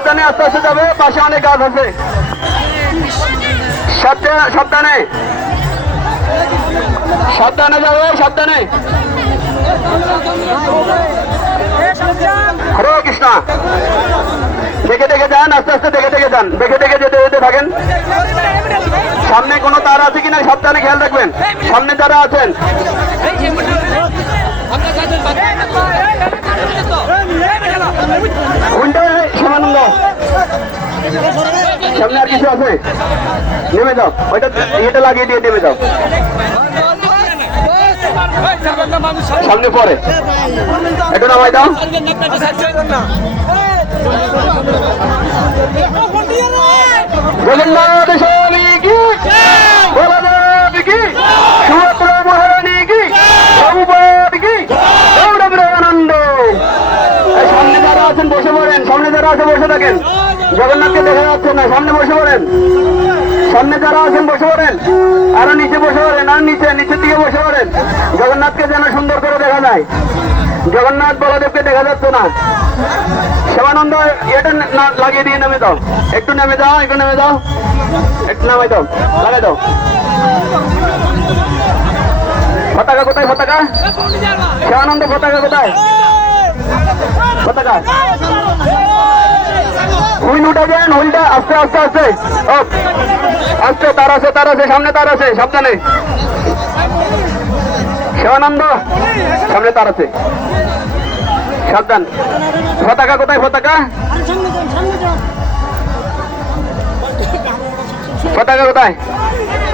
সাবধানে আস্তে আস্তে যাবে, পাশে অনেক গাছ আছে। সাবধানে সাবধানে যাবে, সাবধানে। হরে কৃষ্ণ। দেখে দেখে যান, আস্তে আস্তে দেখে দেখে যান, দেখে দেখে যেতে যেতে থাকেন। সামনে কোনো তার আছে কিনা সাবধানে খেয়াল রাখবেন। সামনে যারা আছেন সমানন্দ, সামনে আর কিছু আছে, নেমে যাও, ওইটা এটা লাগিয়ে দিয়ে নেমে যাও। সামনে পরে একটু নামাই দাও। জগন্নাথ স্বামী কি, বলদেব কি, সুভদ্রা মহারানী কি, প্রভুপাদ কি, গৌর প্রেমানন্দ। সামনে যারা আছেন বসে পড়েন, সামনে যারা আছে বসে থাকেন। জগন্নাথকে দেখা যাচ্ছে না, সামনে বসে পড়েন। সামনে যারা আছেন বসে পড়েন, আরো নিচে বসে পড়েন, আর নিচের দিকে বসে পড়েন। জগন্নাথকে যেন সুন্দর করে দেখা যায়। জগন্নাথ বলদেবকে দেখা যাচ্ছে না। শিবানন্দ এটা লাগিয়ে দিয়ে নেমে দাও, একটু নেমে দাও, একটু নেমে দাও, একটু নামাই দাও, লাগাই দাও। পতাকা কোথায়? পতাকা শিবানন্দ, পতাকা কোথায়? পতাকা হুইল উঠে যান, হুইলটা আস্তে আস্তে আস্তে আস্তে। তার আছে, তার আছে, সামনে তার আছে, সাবধানে। শিবানন্দ সামনে তার আছে, সাবধান। পতাকা কোথায়? পতাকা পতাকা কোথায়?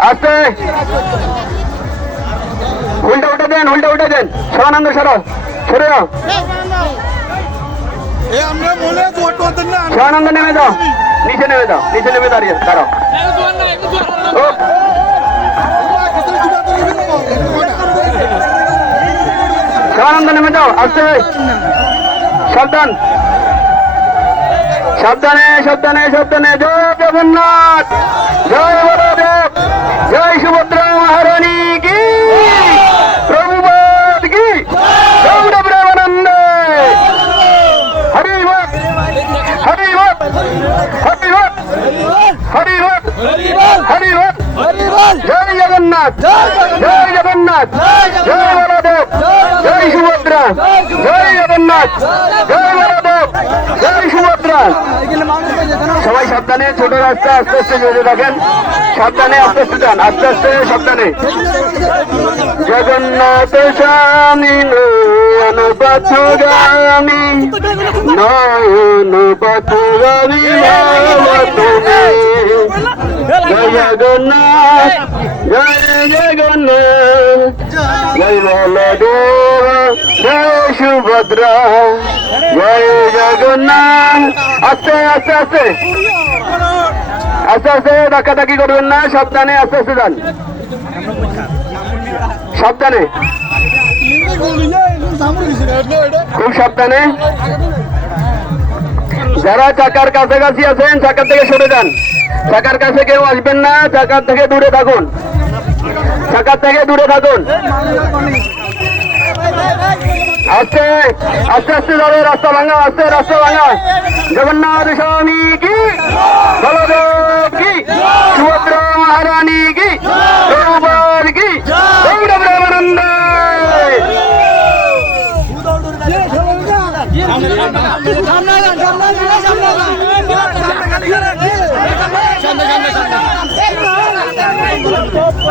আস্তে, হুইলটা উঠে দেন, হুইলটা উঠে দেন। শিবানন্দ সরো, সরে যাও। শিবানন্দ নেমে যাও, নিচে নেমে যাও, নিচে নেমে দাঁড়িয়ে দাঁড়াও। শিবানন্দ নেমে যাও, আস্তে, সাবধান, সাবধানে সাবধানে সাবধানে। জয় জগন্নাথ, জয় বলদেব, জয় সুভদ্রা মহারানী কি, প্রভুপাদ কি, গৌর প্রেমানন্দ। হরি বল, হরি বল, হরি বল, হরি বল, হরি বল। জয় জগন্নাথ, জয় জগন্নাথ, জয় বলদেব, জয় সুভদ্রা, জয় জগন্নাথ, জয় বলদেব, জয় সুভদ্রা। সবাই সাবধানে, ছোট রাস্তা আস্তে আস্তে যেতে থাকেন। সাবধানে আস্তে আস্তে যান, আস্তে আস্তে সাবধানে। জগন্নাথ স্বামী নয়ন পথগামী, নয়ন পথগামী জয় জগন্নাথ, জয় জগন্নাথ, জয় বলদেব, জয় সুভদ্রা, জয় জগন্নাথ। আস্তে আস্তে আস্তে আস্তে আস্তে, ধাক্কাধাক্কি করবেন না, সাবধানে আস্তে আস্তে যান, সাবধানে, খুব সাবধানে। যারা চাকার কাছাকাছি আছেন চাকার থেকে সরে যান, চাকার কাছে কেউ আসবেন না, চাকার থেকে দূরে থাকুন, চাকার থেকে দূরে থাকুন। আস্তে আস্তে আস্তে যাবে, রাস্তা ভাঙা, আস্তে রাস্তা ভাঙা। জগন্নাথ স্বামী কি, বলদেব কি,